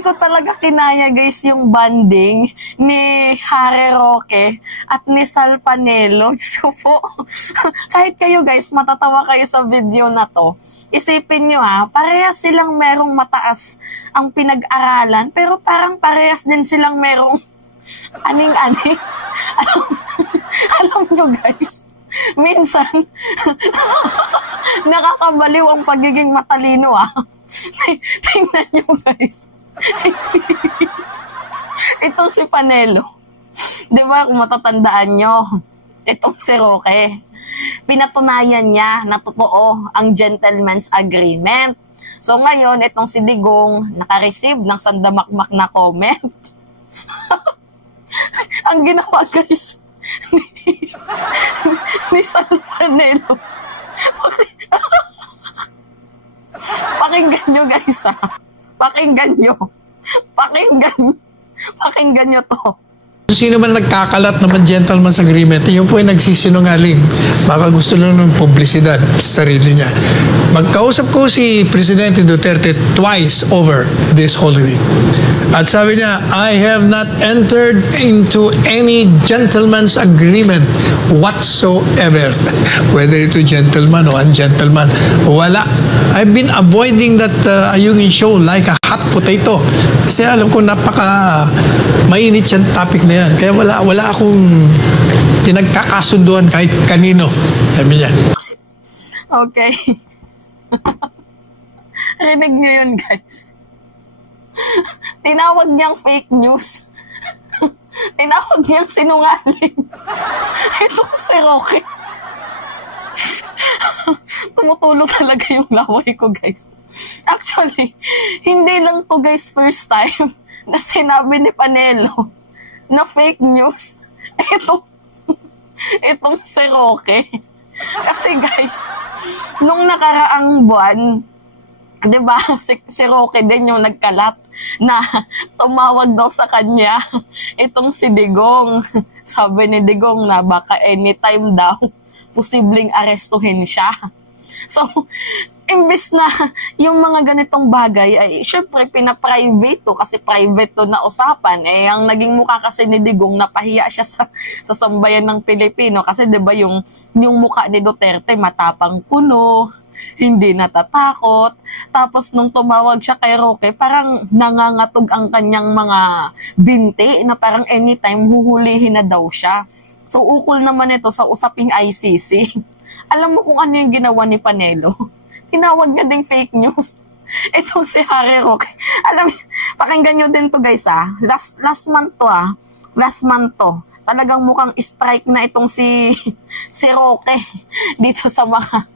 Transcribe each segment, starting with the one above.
Hindi ko talaga kinaya guys yung bonding ni Harry Roque at ni Sal Panelo. Diyos ko po. Kahit kayo guys, matatawa kayo sa video na to. Isipin nyo parehas silang merong mataas ang pinag-aralan, pero parang parehas din silang merong aning-aning. Alam nyo guys, minsan, nakakabaliw ang pagiging matalino Tingnan nyo guys. Itong si Panelo. Diba kung matatandaan nyo, itong si Roque, pinatunayan niya na totoo ang gentleman's agreement. So ngayon, itong si Digong, naka-receive ng sandamakmak na comment. Ang ginawa guys, ni Sal Panelo. Pakinggan nyo guys Pakinggan nyo. Pakinggan nyo to. Sino man nagkakalat naman gentleman's agreement, yun po ay nagsisinungaling. Baka gusto lang ng publisidad sa sarili niya. Magkausap ko si Presidente Duterte twice over this holiday. At sabi niya, I have not entered into any gentleman's agreement whatsoever. Whether ito gentleman o ungentleman, wala. I've been avoiding that Ayungin show like a hot potato. Kasi alam ko napaka mainit yung topic na yan. Kaya wala akong pinagkakasunduan kahit kanino. Sabi niya. Okay. Rinig niyo yun guys. Tinawag niyang fake news. Tinawag niyang sinungaling. Ito si Roque. Tumutulo talaga yung laway ko guys. Actually, hindi lang to guys first time na sinabi ni Panelo na fake news. Itong si Roque. Kasi guys, nung nakaraang buwan, diba, si Roque din yung nagkalat na tumawag daw sa kanya itong si Digong. Sabi ni Digong na baka anytime daw posibleng arestuhin siya. So, imbes na yung mga ganitong bagay ay syempre pina-private to kasi private to na usapan. Ang naging mukha kasi ni Digong, napahiya siya sa sambayan ng Pilipino kasi 'di ba yung mukha ni Duterte matapang puno, hindi natatakot. Tapos nung tumawag siya kay Roque, parang nangangatog ang kanyang mga binti na parang anytime huhulihin na daw siya. So ukol naman ito sa usaping ICC. Alam mo kung ano yung ginawa ni Panelo? Tinawag niya ding fake news. Itong si Harry Roque. Alam, pakinggan nyo din to guys Last month to. Talagang mukhang strike na itong si Roque dito sa mga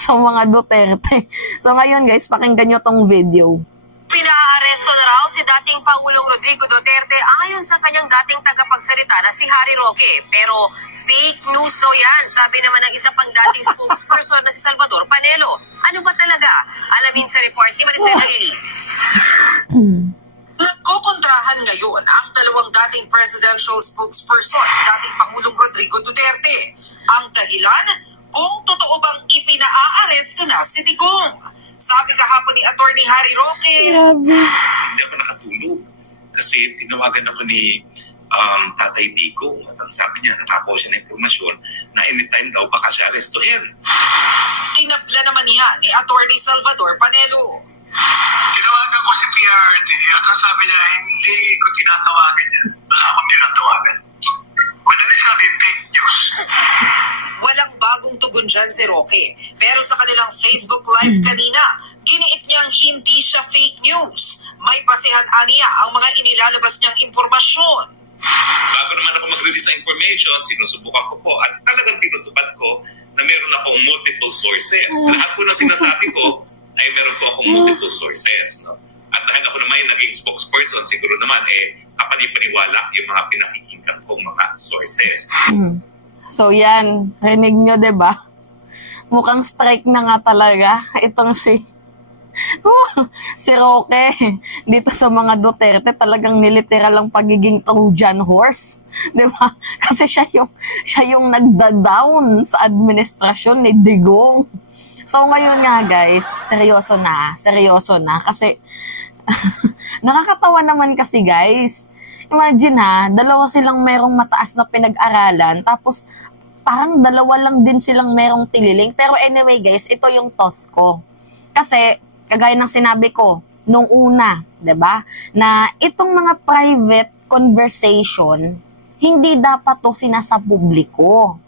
sa mga Duterte. So ngayon guys, pakinggan nyo tong video. Pinaaresto na raw si dating Pangulong Rodrigo Duterte ayon sa kanyang dating tagapagsalita na si Harry Roque. Pero fake news daw yan, sabi naman ng isa pang dating spokesperson na si Salvador Panelo. Ano ba talaga? Alamin sa report ni Maricel Aguili. Nagkokontrahan ngayon ang dalawang dating presidential spokesperson, dating Pangulong Rodrigo Duterte. Ang dahilan, kung totoo bang ipinaaresto na si Digong. Sabi kahapon ni Attorney Harry Roque, hindi ako nakatulog kasi tinawagan ako ni Tatay Digong at ang sabi niya, nakakuha siya ng impormasyon na anytime daw baka siya arestuhin. Inabla naman niya ni Attorney Salvador Panelo. Tinawagan ko si PRD at sabi niya, hindi ko tinatawagan niya. Wala akong tinatawagan. Madali sabi, fake news. Walang bagong tugon dyan si Roque. Pero sa kanilang Facebook Live kanina, giniit niyang hindi siya fake news. May basihan aniya ang mga inilalabas niyang impormasyon. Bago naman ako mag-release ng information, sinusubukan ko po at talagang tinutupad ko na meron akong multiple sources. Lahat po ng sinasabi ko ay meron po akong multiple sources. No? At dahil ako naman yung naging spokesperson, siguro naman kapanipaniwala yung mga pinakikinggan kong mga sources. So yan, rinig nyo 'di ba? Mukhang strike na nga talaga itong si Roque dito sa mga Duterte. Talagang niliteral ang pagiging Trojan horse, 'di ba? Kasi siya yung nagda-down sa administrasyon ni Digong. So ngayon nga guys, seryoso na kasi Nakakatawa naman kasi guys. Imagine ha, dalawa silang merong mataas na pinag-aralan, tapos parang dalawa lang din silang merong tililing. Pero anyway guys, ito yung thoughts ko. Kasi, kagaya ng sinabi ko, nung una, 'di ba? Na itong mga private conversation, hindi dapat to sinasa publiko.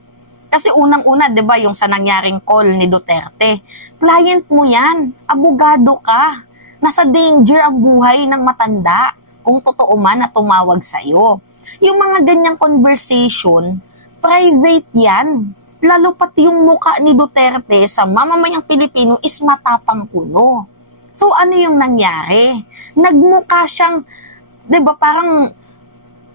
Kasi unang-una, 'di ba, yung sa nangyaring call ni Duterte, client mo 'yan, abogado ka. Nasa danger ang buhay ng matanda kung totoo man na tumawag sa iyo. Yung mga ganyang conversation, private 'yan. Lalo pati yung muka ni Duterte sa mamamayang Pilipino is matapang kuno. So, ano yung nangyari? Nagmukha siyang, di ba, parang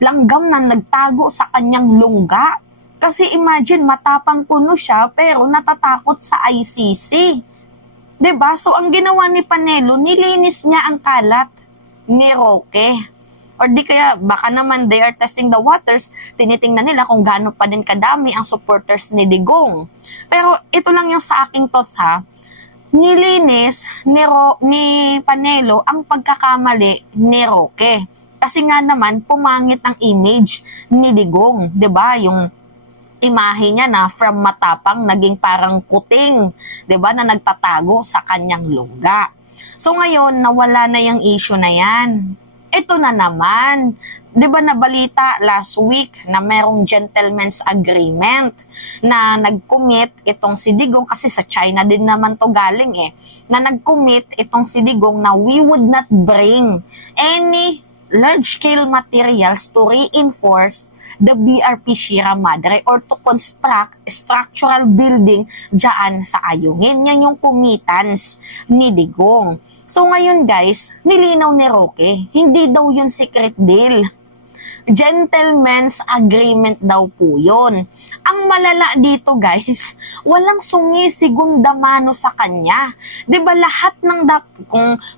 langgam na nagtago sa kanyang lungga. Kasi imagine, matapang puno siya, pero natatakot sa ICC. Di ba? So, ang ginawa ni Panelo, nilinis niya ang kalat ni Roque. Or di kaya, baka naman they are testing the waters, tinitingnan nila kung gaano pa din kadami ang supporters ni Digong. Pero, ito lang yung sa aking thoughts ha. Nilinis ni Panelo ang pagkakamali ni Roque. Kasi nga naman, pumangit ang image ni Digong. 'Di ba? Yung imahe niya na from matapang, naging parang kuting. 'Di ba? Na nagtatago sa kanyang lungga. So ngayon, nawala na yung issue na yan. Ito na naman. 'Di ba nabalita last week na merong gentleman's agreement na nag-commit itong si Digong, kasi sa China din naman to galing na nag-commit itong si Digong na we would not bring any large-scale materials to reinforce the BRP Sierra Madre or to construct structural building dyan sa Ayungin. Yan yung committance ni Digong. So ngayon guys, nilinaw ni Roque, hindi daw yun secret deal. Gentleman's agreement daw po yun. Ang malala dito guys, walang sumisigonda mano sa kanya. 'Di ba lahat ng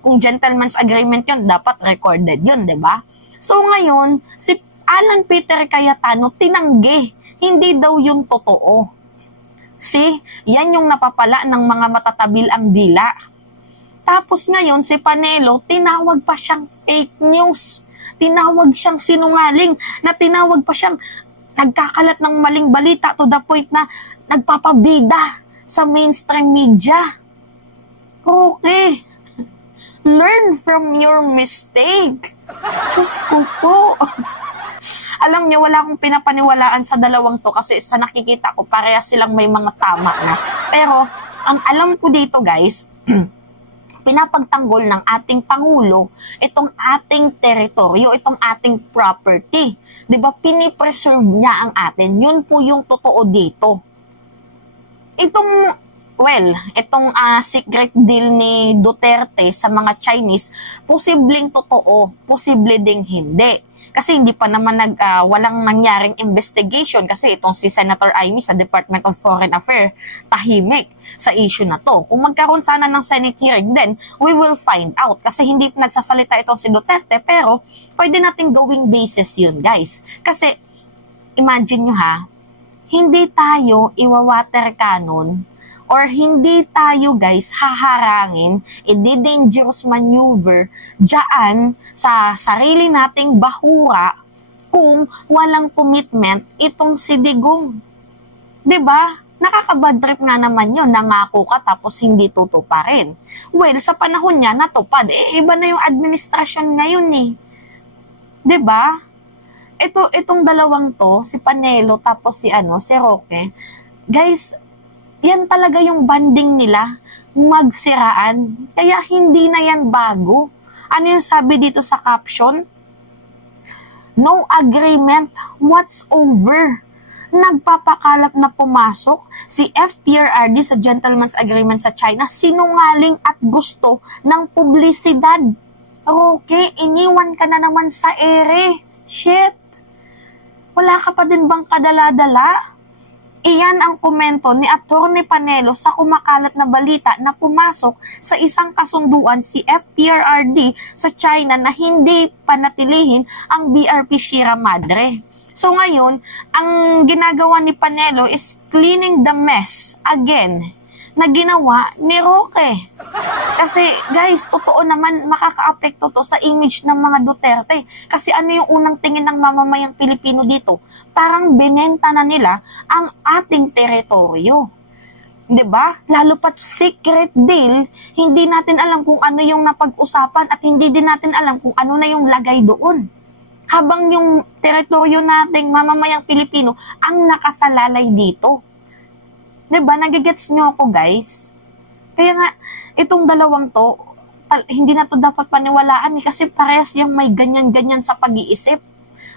kung gentleman's agreement yun, dapat recorded yun, 'di ba? So ngayon, si Alan Peter Cayetano tinanggi, hindi daw yun totoo. See, yan yung napapala ng mga matatabil ang dila. Tapos ngayon, si Panelo, tinawag pa siyang fake news. Tinawag siyang sinungaling, na tinawag pa siyang nagkakalat ng maling balita to the point na nagpapabida sa mainstream media. Okay. Learn from your mistake. Diyos ko po. Alam niyo, wala akong pinapaniwalaan sa dalawang to kasi sa nakikita ko, pareha silang may mga tama na. Pero, ang alam ko dito guys, pinapagtanggol ng ating Pangulo itong ating teritoryo, itong ating property. 'Di ba? Pinipreserve niya ang atin. Yun po yung totoo dito. Itong secret deal ni Duterte sa mga Chinese, posibleng totoo, posible ding hindi. Kasi hindi pa naman walang nangyaring investigation kasi itong si Senator Amy sa Department of Foreign Affairs tahimik sa issue na to. Kung magkaroon sana ng Senate hearing, then we will find out. Kasi hindi nagsasalita itong si Duterte, pero pwede nating gawing basis yun, guys. Kasi imagine nyo ha, hindi tayo iwa-water cannon or hindi tayo guys haharangin, i-dangerous maneuver dyan sa sarili nating bahura kung walang commitment itong si Digong. 'Di ba? Nakaka-bad trip nga naman yun, nangako ka tapos hindi tutuparin. Well, sa panahon niya natupad, iba na yung administrasyon ngayon eh. 'Di ba? Itong dalawang to, si Panelo tapos si Roque, guys, yan talaga yung banding nila, magsiraan. Kaya hindi na yan bago. Ano yung sabi dito sa caption? No agreement, what's over? Nagpapakalap na pumasok si FPRRD sa gentleman's agreement sa China, sinungaling at gusto ng publisidad. Okay, iniwan ka na naman sa ere. Shit. Wala ka pa din bang kadala-dala? Iyan ang komento ni Atty. Panelo sa kumakalat na balita na pumasok sa isang kasunduan si FPRRD sa China na hindi panatilihin ang BRP Sierra Madre. So ngayon, ang ginagawa ni Panelo is cleaning the mess again na ginawa ni Roque. Kasi guys, totoo naman makaka-apekto to sa image ng mga Duterte. Kasi ano yung unang tingin ng mamamayang Pilipino dito? Parang binenta na nila ang ating teritoryo. 'Di ba? Lalo pat secret deal, hindi natin alam kung ano yung napag-usapan at hindi din natin alam kung ano na yung lagay doon. Habang yung teritoryo nating mamamayang Pilipino ang nakasalalay dito. 'Di ba? Nagigets nyo ako, guys? Kaya nga, itong dalawang to, hindi na to dapat paniwalaan kasi parehas yung may ganyan-ganyan sa pag-iisip.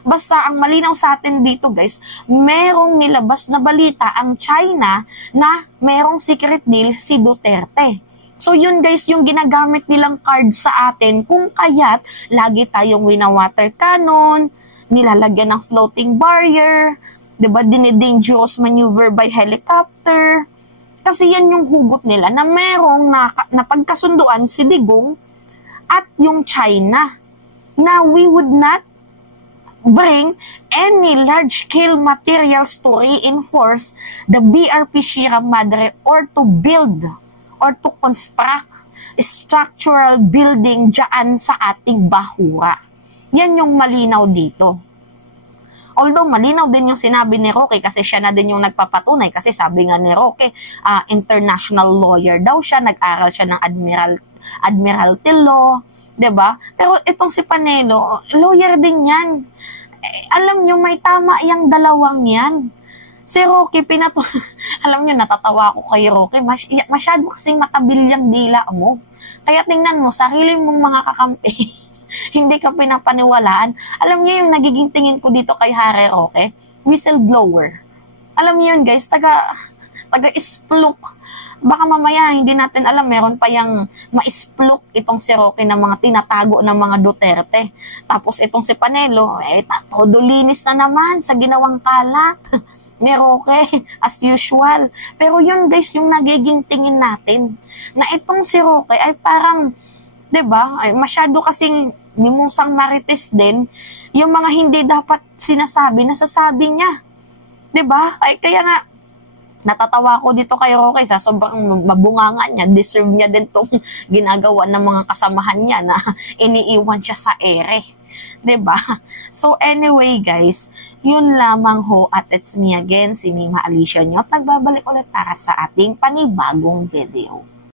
Basta ang malinaw sa atin dito, guys, merong nilabas na balita ang China na merong secret deal si Duterte. So yun, guys, yung ginagamit nilang card sa atin kung kaya't lagi tayong wina-water cannon, nilalagyan ng floating barrier, 'di ba, dinidangerous maneuver by helicopter. Kasi yan yung hugot nila na merong napagkasunduan si Digong at yung China na we would not bring any large-scale materials to reinforce the BRP Sierra Madre or to build or to construct structural building dyan sa ating bahura. Yan yung malinaw dito. Although malinaw din yung sinabi ni Roque kasi siya na din yung nagpapatunay kasi sabi nga ni Roque, international lawyer daw siya, nag-aral siya ng Admiralty Law, 'di ba? Pero itong si Panelo, lawyer din 'yan. Alam nyo, may tama yung dalawang 'yan. Si Roque, alam nyo, natatawa ako kay Roque, masyado kasi matabil yung dila mo. Kaya tingnan mo, sarili mong mga kakampi. Hindi ka pinapaniwalaan. Alam niyo yung nagiging tingin ko dito kay Harry Roque? Whistleblower. Alam niyo yun, guys, taga-ispluk. Baka mamaya, hindi natin alam, meron pa yung ma-ispluk itong si Roque ng mga tinatago ng mga Duterte. Tapos itong si Panelo, todo linis na naman sa ginawang kalat ni Roque, as usual. Pero yun, guys, yung nagiging tingin natin, na itong si Roque ay parang, 'di ba? Ay masyado kasing nimusang marites din yung mga hindi dapat sinasabi, nasasabi niya. 'Di ba? Ay kaya nga natatawa ko dito kay Roque sa sobrang mabunganga niya, deserve niya din tong ginagawa ng mga kasamahan niya na iniiwan siya sa ere. 'Di ba? So anyway, guys, yun lamang ho at it's me again, si Mima Alicia nyo. At nagbabalik ulit para sa ating panibagong video.